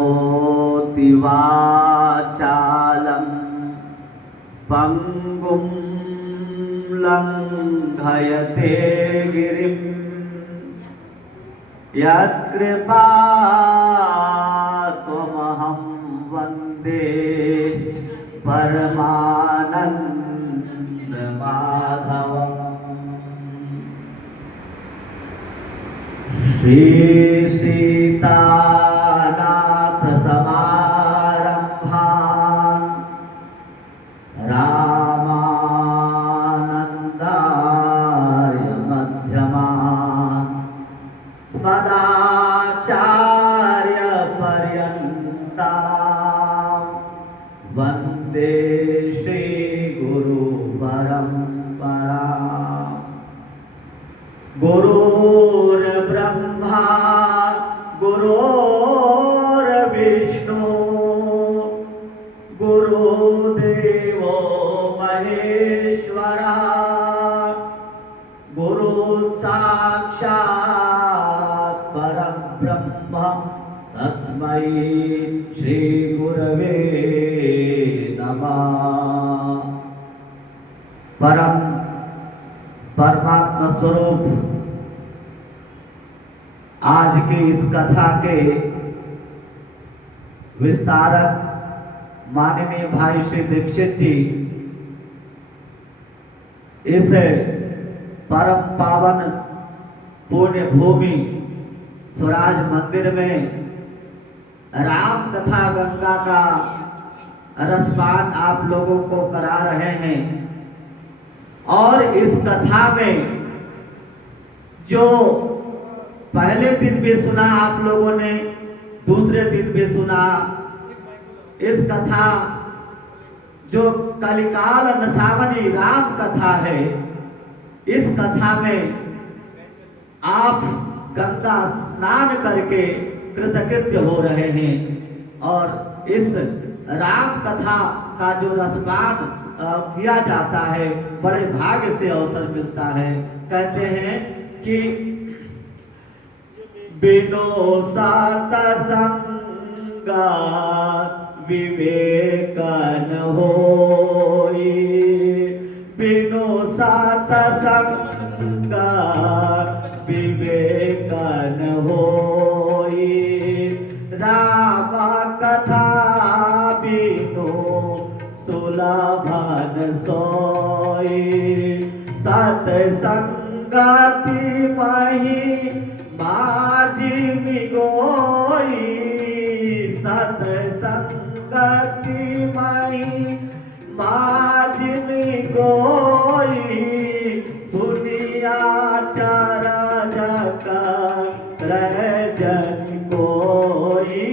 करोति वाचालं पंगुं लंघयते गिरिं यत्कृपात्महं वन्दे परमानन्दमाधवम्। श्री सीतानाथ समारंभां रामानन्दार्य मध्यमान् अस्मदाचार्य पर्यन्तां वन्दे श्री गुरु परम्पराम्। गुरुर्ब्रह्मा गुरुर्विष्णु गुरुदेवो महेश्वरा गुरु साक्षात् परब्रह्म तस्मै श्री गुरवे नमः। परमात्मा स्वरूप आज की इस कथा के विस्तारक माननीय भाई श्री दीक्षित जी इस परम पावन पुण्य भूमि स्वराज मंदिर में राम कथा गंगा का रसपान आप लोगों को करा रहे हैं। और इस कथा में जो पहले दिन भी सुना आप लोगों ने, दूसरे दिन भी सुना, इस कथा जो कलिकाल नसावनी राम कथा है, इस कथा में आप गंगा स्नान करके कृतकृत्य हो रहे हैं और इस राम कथा का जो रसपान किया जाता है, बड़े भाग्य से अवसर मिलता है। कहते हैं कि बिनो सत्संगा विवेक न होई, बिनो सत्संगा विवेक न होई, राम कथा बिनो सुलभन सोई, सत्संगति मही माझी गोई, सत्संगति मही माझी गोई, सुनिया चरज रजन कोई,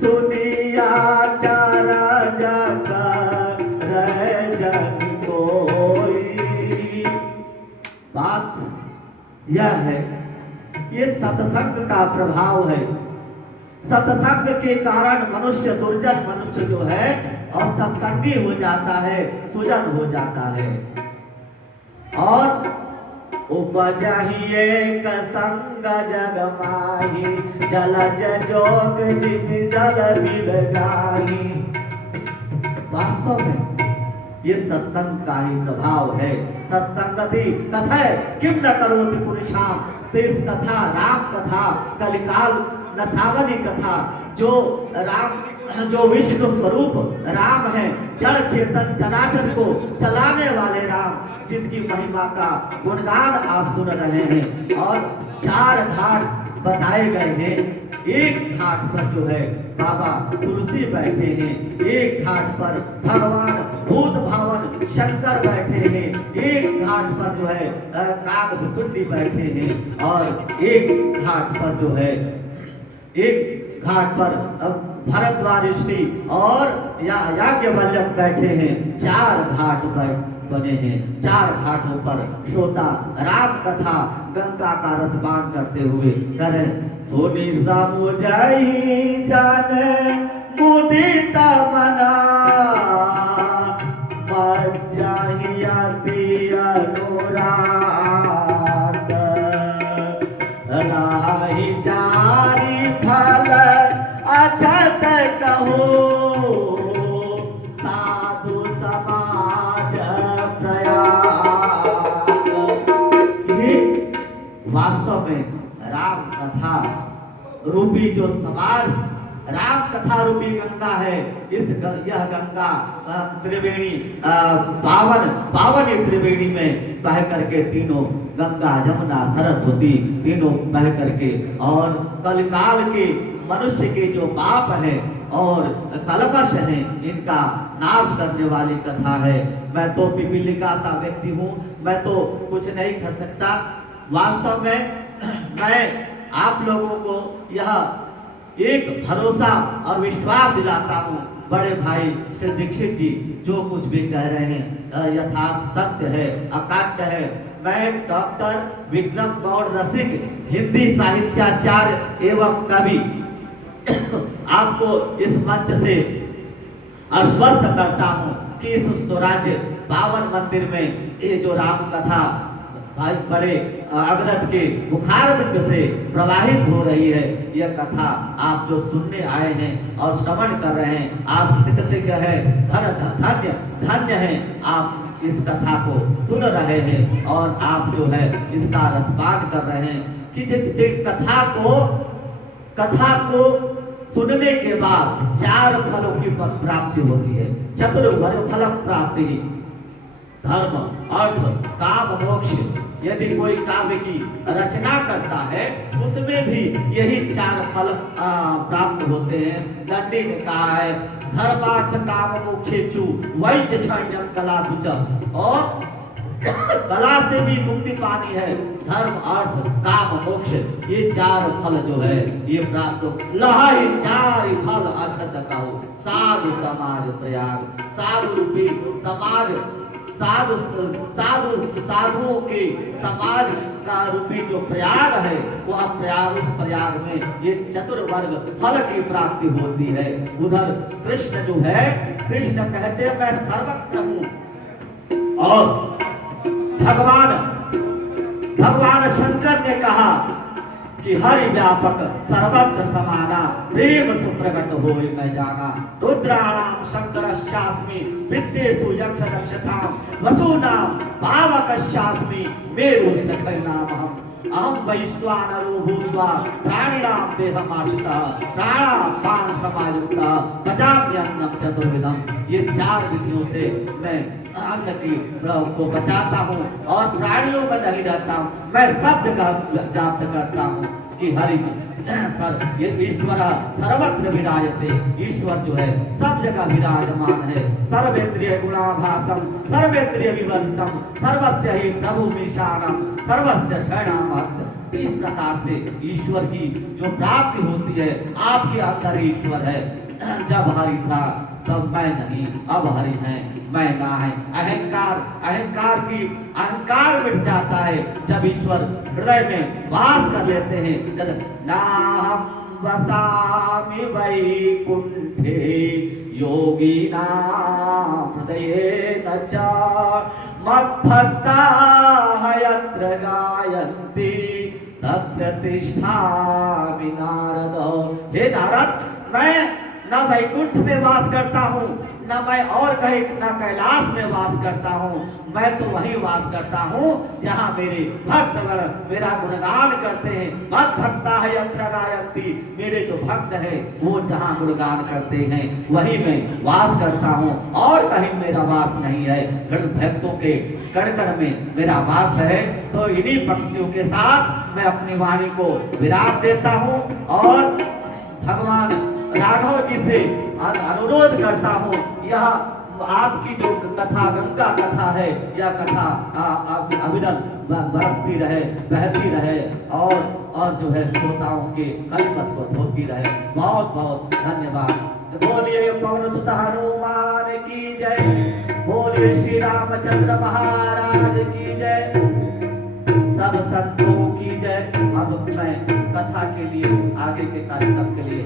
सुनिया चरज रजन कोई। बात यह है, ये सत्संग का प्रभाव है। सत्संग के कारण मनुष्य, दुर्जन मनुष्य जो है और सत्संगी हो जाता है, सुजन हो जाता है। और उपजहि एक संग जग माही, जलज जोग जिन जल मिल गाही। वास्तव में ये सत्संग का ही प्रभाव है। सत्संगति कथा किम न करोति पुरुषाम, तो इस कथा राम कथा कलिकाल नसावनी कथा जो राम, जो विष्णु स्वरूप राम है, जड़ चेतन चराचर को चलाने वाले राम, जिसकी महिमा का गुणगान आप सुन रहे हैं। और 4 घाट बताए गए हैं। एक घाट पर जो है बाबा तुलसी बैठे हैं, एक घाट पर भगवान भूत भावन शंकर बैठे हैं, एक घाट पर जो है कागभूषुंडी बैठे हैं, और एक घाट पर जो है, एक घाट पर भरद्वाज ऋषि और याज्ञवल्क्य बैठे हैं। 4 घाट पर बने हैं। 4 घाटों पर श्रोता राम कथा गंगा का रसपान करते हुए करें। सोनी समुझई जाने मुदित मना, मज्जाहिया दिया अनुराग, राही जारी फल रूपी जो समाज राम कथा रूपी गंगा है, यह गंगा त्रिवेणी पावन त्रिवेणी में बह करके तीनों गंगा जमुना सरस्वती तीनों बह करके और कलकाल के मनुष्य के जो पाप है और कलमश है इनका नाश करने वाली कथा है। मैं तो पिपीलिका सा व्यक्ति हूँ, मैं तो कुछ नहीं कर सकता। वास्तव में मैं आप लोगों को यह एक भरोसा और विश्वास दिलाता हूँ, बड़े भाई श्री दीक्षित जी जो कुछ भी कह रहे हैं यथार्थ सत्य है, अकाट्य है। मैं डॉक्टर विक्रम गौड़ रसिक, हिंदी साहित्याचार्य एवं कवि आपको इस मंच से आश्वस्त करता हूँ कि इस स्वराज्य पावन मंदिर में ये जो राम कथा भाई बड़े अग्रज के मुखारबिंद से प्रवाहित हो रही है, यह कथा आप जो सुनने आए हैं और श्रवण कर रहे हैं, आप कृतज्ञ है, धन्य हैं। आप इस कथा को सुन रहे हैं और आप जो है इसका रसपान कर रहे हैं कि जिस कथा को सुनने के बाद 4 फलों की प्राप्ति होती है। चतुर्भुज फल प्राप्ति, धर्म अर्थ काम मोक्ष। यदि कोई काव्य की रचना करता है उसमें भी यही 4 फल प्राप्त होते हैं। दंडी ने कहा है धर्मार्थ काम मोक्षेषु वैद्य छण्यं कला सुच, और कला से भी मुक्ति पानी है। धर्म अर्थ काम मोक्ष ये 4 फल जो है ये प्राप्त लहाई 4 फल अक्षत कहो साधु समाज प्रयाग। साधु रूपी समाज साधुओं के समाज का रूपी जो प्रयाग है वह प्रयाग, उस प्रयाग में ये चतुर्वर्ग फल की प्राप्ति होती है। उधर कृष्ण जो है, कृष्ण कहते हैं मैं सर्वत्र हूँ, और भगवान शंकर ने कहा कि हरि व्यापक सर्वत्र समाना प्रेम सुप्रगट होय मैं जाना। रुद्राणाम शंकरश्चास्मि विद्येषु यक्ष रक्षसाम वसूनाम पावकश्चास्मि मेरु सखैनामहम्। अहम वैश्वानरो भूत्वा प्राणिनां देहमाश्रितः प्राणापान समायुक्तः पचाम्यन्नं चतुर्विधम्। ये 4 विधियों से मैं अन्न की को बचाता हूँ और प्राणियों में नहीं रहता हूँ। मैं सब जगह व्याप्त करता हूँ कि हरि ये ईश्वर सर्वत्र विराजते। ईश्वर जो है सब जगह विराजमान है। सर्वेन्द्रिय गुणाभासम सर्वेन्द्रिय विवर्तम सर्वस्य ही प्रभु मीशानम सर्वस्य शरणागत। इस प्रकार से ईश्वर की जो प्राप्ति होती है, आपके अंदर ईश्वर है। जब हरि था तब मैं नहीं, अब हरि है मैं ना है। अहंकार मिट जाता है जब ईश्वर हृदय में वास कर लेते हैं। जब नाहं वसामि वैकुंठे योगिनां हृदयेन च मद्भक्ताः यत्र गायन्ति तत्र तिष्ठामि नारद। हे नारद, मैं न वैकुंठ में वास करता हूँ, न मैं और कहीं न कैलाश में वास करता हूँ। मैं तो वहीं वास करता हूँ जहाँ मेरे भक्तगण मेरा गुणगान करते हैं। मत भक्ता है यत्र गायन्ति, मेरे जो भक्त हैं वो जहाँ गुणगान करते हैं वहीं मैं वास करता हूँ, और कहीं मेरा वास नहीं है। भक्तों के कण में मेरा वास है। तो इन्हीं पंक्तियों के साथ मैं अपनी वाणी को विराम देता हूँ और भगवान राघव जी से अनुरोध करता हूँ, यह आपकी जो कथा गंगा कथा है, यह कथा अविरल बरसती रहे, बहती रहे और जो है श्रोताओं के कल्पत को धोती रहे। बहुत बहुत धन्यवाद। बोलिए पवन सुत हनुमान की जय, बोलिए श्री रामचंद्र महाराज की जय, सब संतों की जय। अब मैं कथा के लिए आगे के कार्यक्रम के लिए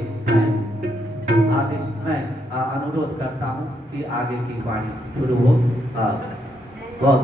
मैं अनुरोध करता हूँ कि आगे की वाणी शुरू हो। बहुत